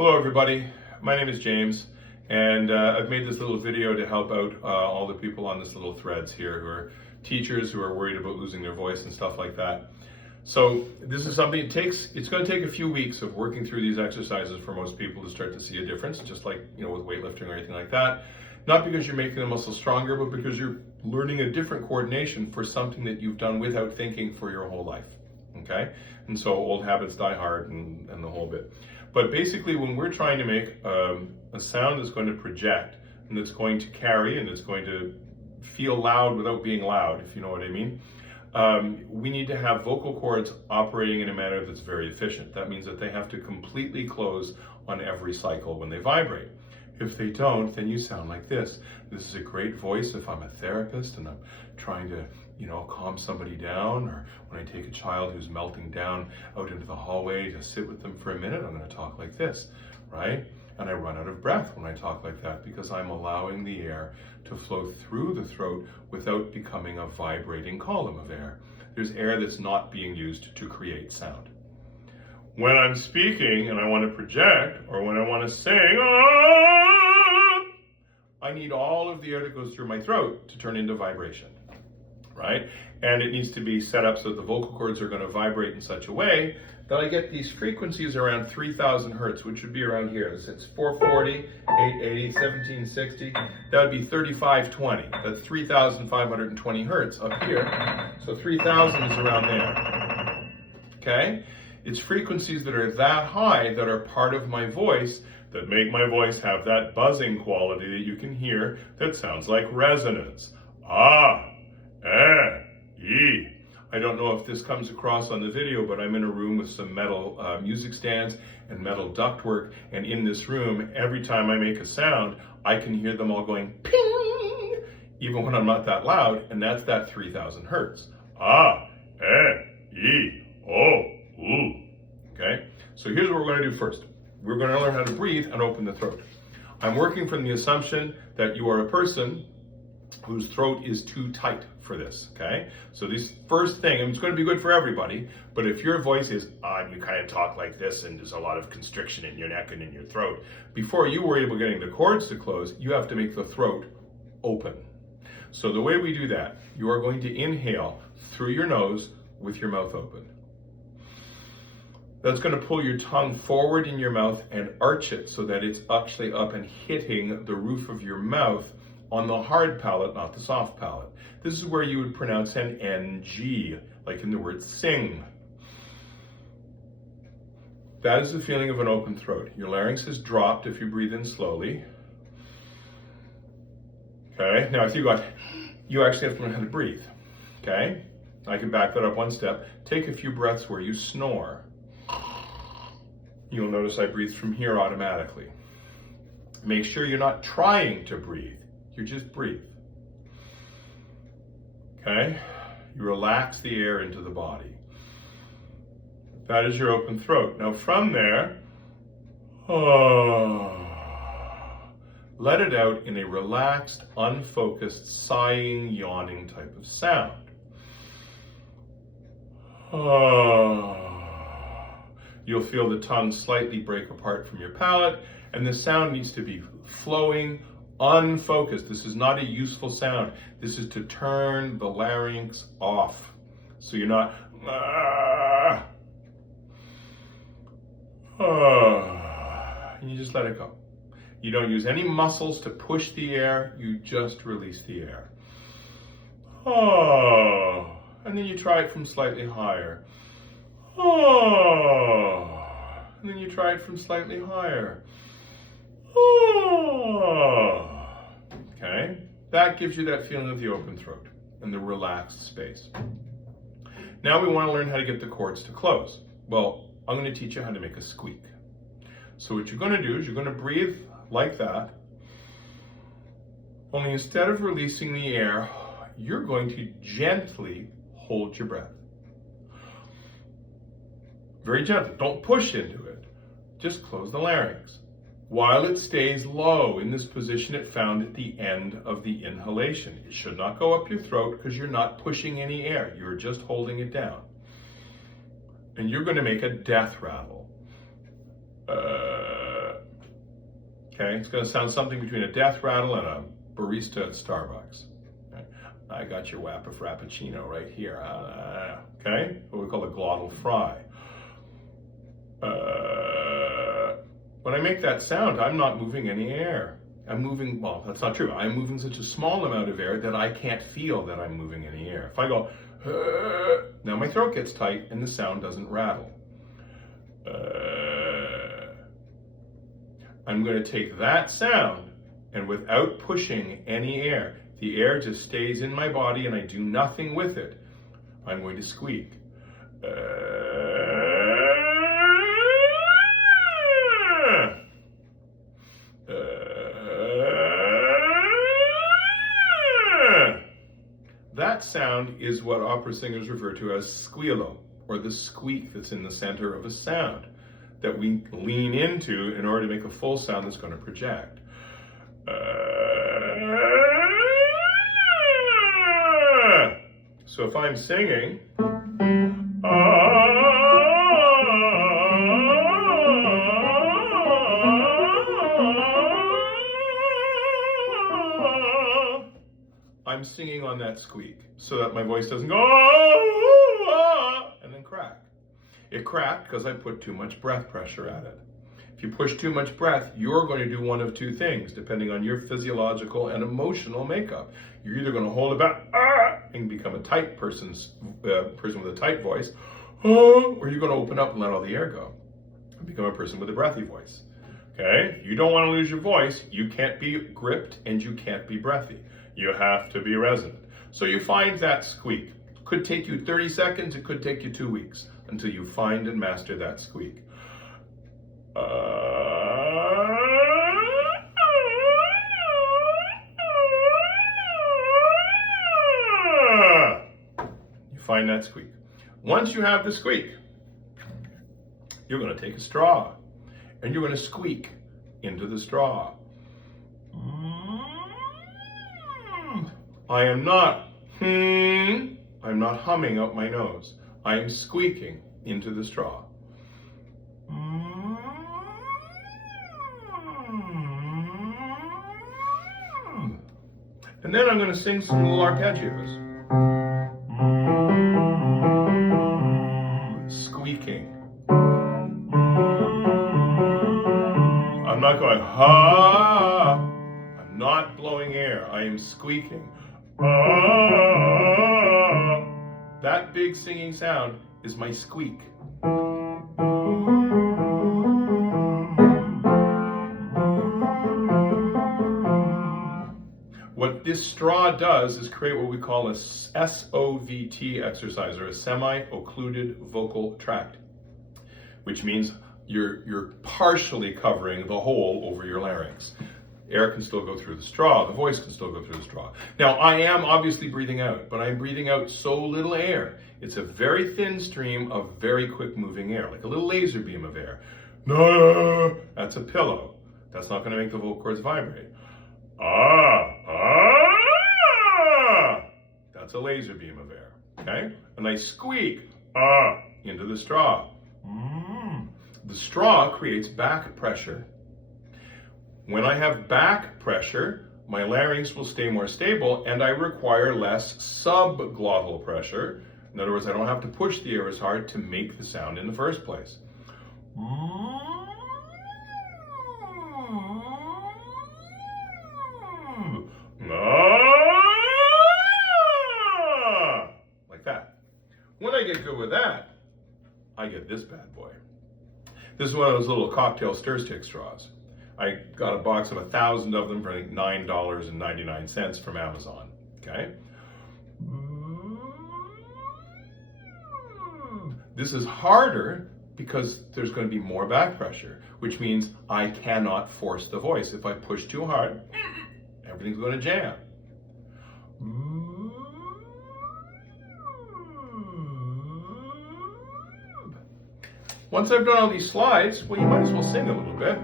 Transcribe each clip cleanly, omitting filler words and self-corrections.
Hello everybody, my name is James, and I've made this little video to help out all the people on this little threads here who are teachers who are worried about losing their voice and stuff like that. So this is something it's going to take a few weeks of working through these exercises for most people to start to see a difference, just like with weightlifting or anything like that. Not because you're making the muscle stronger, but because you're learning a different coordination for something that you've done without thinking for your whole life. Okay? And so old habits die hard and the whole bit. But basically, when we're trying to make a sound that's going to project and that's going to carry and it's going to feel loud without being loud, if you know what I mean, we need to have vocal cords operating in a manner that's very efficient. That means that they have to completely close on every cycle when they vibrate. If they don't, then you sound like this. This is a great voice if I'm a therapist and I'm trying to, calm somebody down, or when I take a child who's melting down out into the hallway to sit with them for a minute, I'm going to talk like this, right? And I run out of breath when I talk like that because I'm allowing the air to flow through the throat without becoming a vibrating column of air. There's air that's not being used to create sound. When I'm speaking and I want to project, or when I want to sing, I need all of the air that goes through my throat to turn into vibration, right? And it needs to be set up so that the vocal cords are going to vibrate in such a way that I get these frequencies around 3,000 hertz, which would be around here. It's 440, 880, 1760. That would be 3520. That's 3,520 hertz up here. So 3,000 is around there, okay? It's frequencies that are that high that are part of my voice that make my voice have that buzzing quality that you can hear that sounds like resonance. Ah, eh, ee. I don't know if this comes across on the video, but I'm in a room with some metal music stands and metal ductwork, and in this room, every time I make a sound, I can hear them all going ping, even when I'm not that loud, and that's that 3,000 hertz. Ah, eh, ee, oh, ooh. Okay, so here's what we're going to do first. We're going to learn how to breathe and open the throat. I'm working from the assumption that you are a person whose throat is too tight for this, okay? So this first thing, and it's going to be good for everybody, but if your voice is, you kind of talk like this and there's a lot of constriction in your neck and in your throat, before you were able getting the cords to close, you have to make the throat open. So the way we do that, you are going to inhale through your nose with your mouth open. That's going to pull your tongue forward in your mouth and arch it so that it's actually up and hitting the roof of your mouth on the hard palate, not the soft palate. This is where you would pronounce an NG, like in the word sing. That is the feeling of an open throat. Your larynx is dropped if you breathe in slowly. Okay, now if you actually have to learn how to breathe. Okay, I can back that up one step. Take a few breaths where you snore. You'll notice I breathe from here automatically. Make sure you're not trying to breathe. You just breathe. Okay? You relax the air into the body. That is your open throat. Now from there, let it out in a relaxed, unfocused, sighing, yawning type of sound. You'll feel the tongue slightly break apart from your palate, and the sound needs to be flowing, unfocused. This is not a useful sound. This is to turn the larynx off. So you're not, you just let it go. You don't use any muscles to push the air, you just release the air. And then you try it from slightly higher. And then you try it from slightly higher. Okay, that gives you that feeling of the open throat and the relaxed space. Now we want to learn how to get the cords to close. Well, I'm going to teach you how to make a squeak. So what you're going to do is you're going to breathe like that, only instead of releasing the air, you're going to gently hold your breath. Very gentle. Don't push into it. Just close the larynx. While it stays low in this position it found at the end of the inhalation. It should not go up your throat because you're not pushing any air. You're just holding it down. And you're going to make a death rattle. Okay, it's going to sound something between a death rattle and a barista at Starbucks. Okay? I got your Wappa Frappuccino right here. Okay, what we call a glottal fry. When I make that sound, I'm not moving any air. I'm moving, well, that's not true. I'm moving such a small amount of air that I can't feel that I'm moving any air. If I go, now my throat gets tight and the sound doesn't rattle. I'm going to take that sound and without pushing any air, the air just stays in my body and I do nothing with it. I'm going to squeak. That sound is what opera singers refer to as squillo, or the squeak that's in the center of a sound that we lean into in order to make a full sound that's going to project. So if I'm singing, I'm singing on that squeak so that my voice doesn't go and then crack. It cracked because I put too much breath pressure at it. If you push too much breath, you're going to do one of two things, depending on your physiological and emotional makeup. You're either going to hold it back and become a tight person with a tight voice, or you're going to open up and let all the air go and become a person with a breathy voice. Okay? You don't want to lose your voice. You can't be gripped and you can't be breathy. You have to be resonant. So you find that squeak. Could take you 30 seconds, it could take you 2 weeks until you find and master that squeak. You find that squeak. Once you have the squeak, you're going to take a straw and you're going to squeak into the straw. I am not I'm not humming out my nose. I am squeaking into the straw. And then I'm going to sing some little arpeggios. Squeaking. I'm not going ha. I'm not blowing air. I am squeaking. That big singing sound is my squeak. What this straw does is create what we call a SOVT exercise, or a semi-occluded vocal tract, which means you're partially covering the hole over your larynx. Air can still go through the straw, the voice can still go through the straw. Now, I am obviously breathing out, but I'm breathing out so little air. It's a very thin stream of very quick moving air, like a little laser beam of air. No, that's a pillow. That's not going to make the vocal cords vibrate. That's a laser beam of air, okay? And I squeak, into the straw. The straw creates back pressure. When I have back pressure, my larynx will stay more stable and I require less subglottal pressure. In other words, I don't have to push the air as hard to make the sound in the first place. Like that. When I get good with that, I get this bad boy. This is one of those little cocktail stir stick straws. I got a box of 1,000 of them for I think $9.99 from Amazon. Okay. This is harder because there's going to be more back pressure, which means I cannot force the voice. If I push too hard, everything's going to jam. Once I've done all these slides, well, you might as well sing a little bit.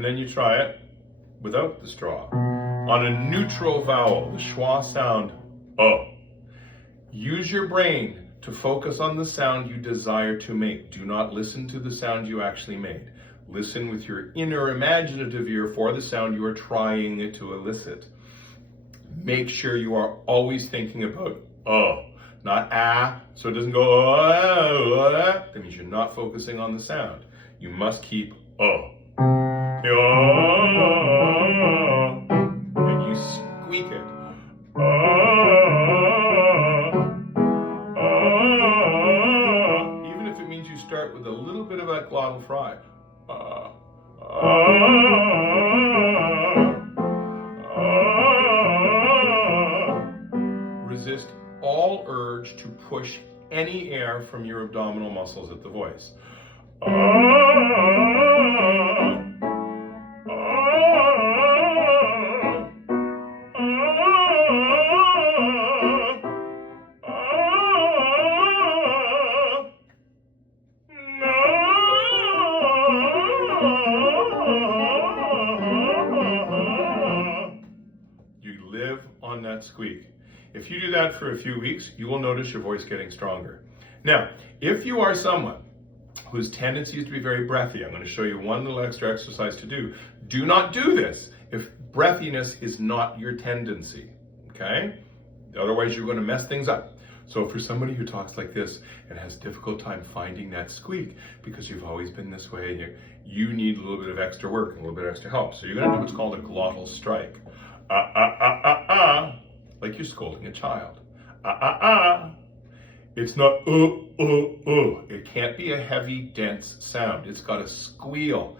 and then you try it without the straw. On a neutral vowel, the schwa sound, use your brain to focus on the sound you desire to make. Do not listen to the sound you actually made. Listen with your inner imaginative ear for the sound you are trying to elicit. Make sure you are always thinking about not ah, so it doesn't go that means you're not focusing on the sound. You must keep and you squeak it. Even if it means you start with a little bit of that glottal fry. Resist all urge to push any air from your abdominal muscles at the voice. You live on that squeak. If you do that for a few weeks, you will notice your voice getting stronger. Now, if you are someone whose tendency is to be very breathy, I'm going to show you one little extra exercise to do. Do not do this if breathiness is not your tendency, okay? Otherwise, you're going to mess things up. So for somebody who talks like this and has a difficult time finding that squeak because you've always been this way, you need a little bit of extra work, a little bit of extra help. So you're going to do what's called a glottal strike. Like you're scolding a child. It's not It can't be a heavy, dense sound. It's got a squeal.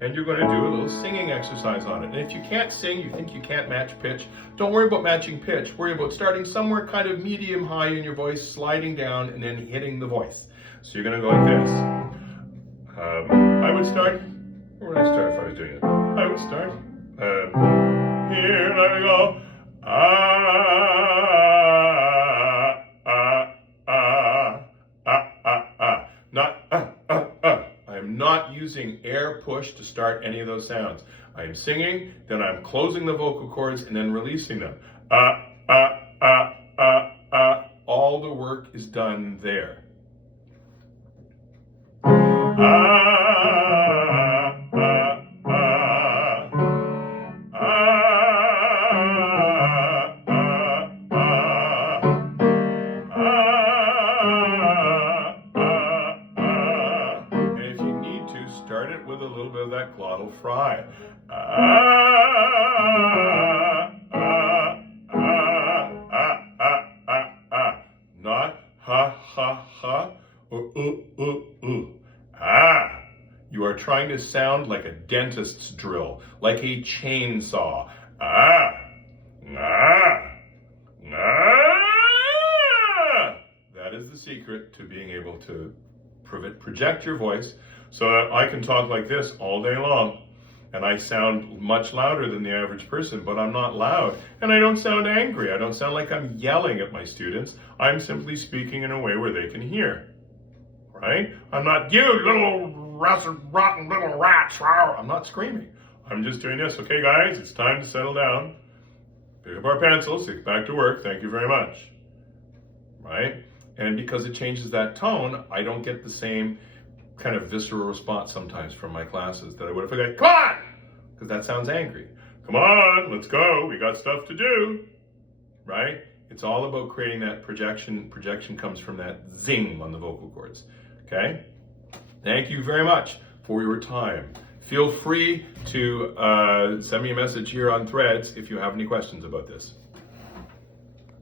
And you're going to do a little singing exercise on it. And if you can't sing, you think you can't match pitch, don't worry about matching pitch. Worry about starting somewhere kind of medium high in your voice, sliding down, and then hitting the voice. So you're going to go like this. I would start. Where would I start if I was doing it? I would start. Here, let me go. Not I am not using air push to start any of those sounds. I am singing, then I'm closing the vocal cords and then releasing them. All the work is done there. Start it with a little bit of that glottal fry. Not ha ha ha. You are trying to sound like a dentist's drill, like a chainsaw. That is the secret to being able to project your voice so that I can talk like this all day long. And I sound much louder than the average person, but I'm not loud. And I don't sound angry. I don't sound like I'm yelling at my students. I'm simply speaking in a way where they can hear. Right? I'm not, you little rotten little rats. I'm not screaming. I'm just doing this. Okay, guys, it's time to settle down. Pick up our pencils, get back to work. Thank you very much. Right? And because it changes that tone, I don't get the same kind of visceral response sometimes from my classes that I would if I go, come on! Because that sounds angry. Come on, let's go. We got stuff to do. Right? It's all about creating that projection. Projection comes from that zing on the vocal cords. Okay? Thank you very much for your time. Feel free to send me a message here on Threads if you have any questions about this.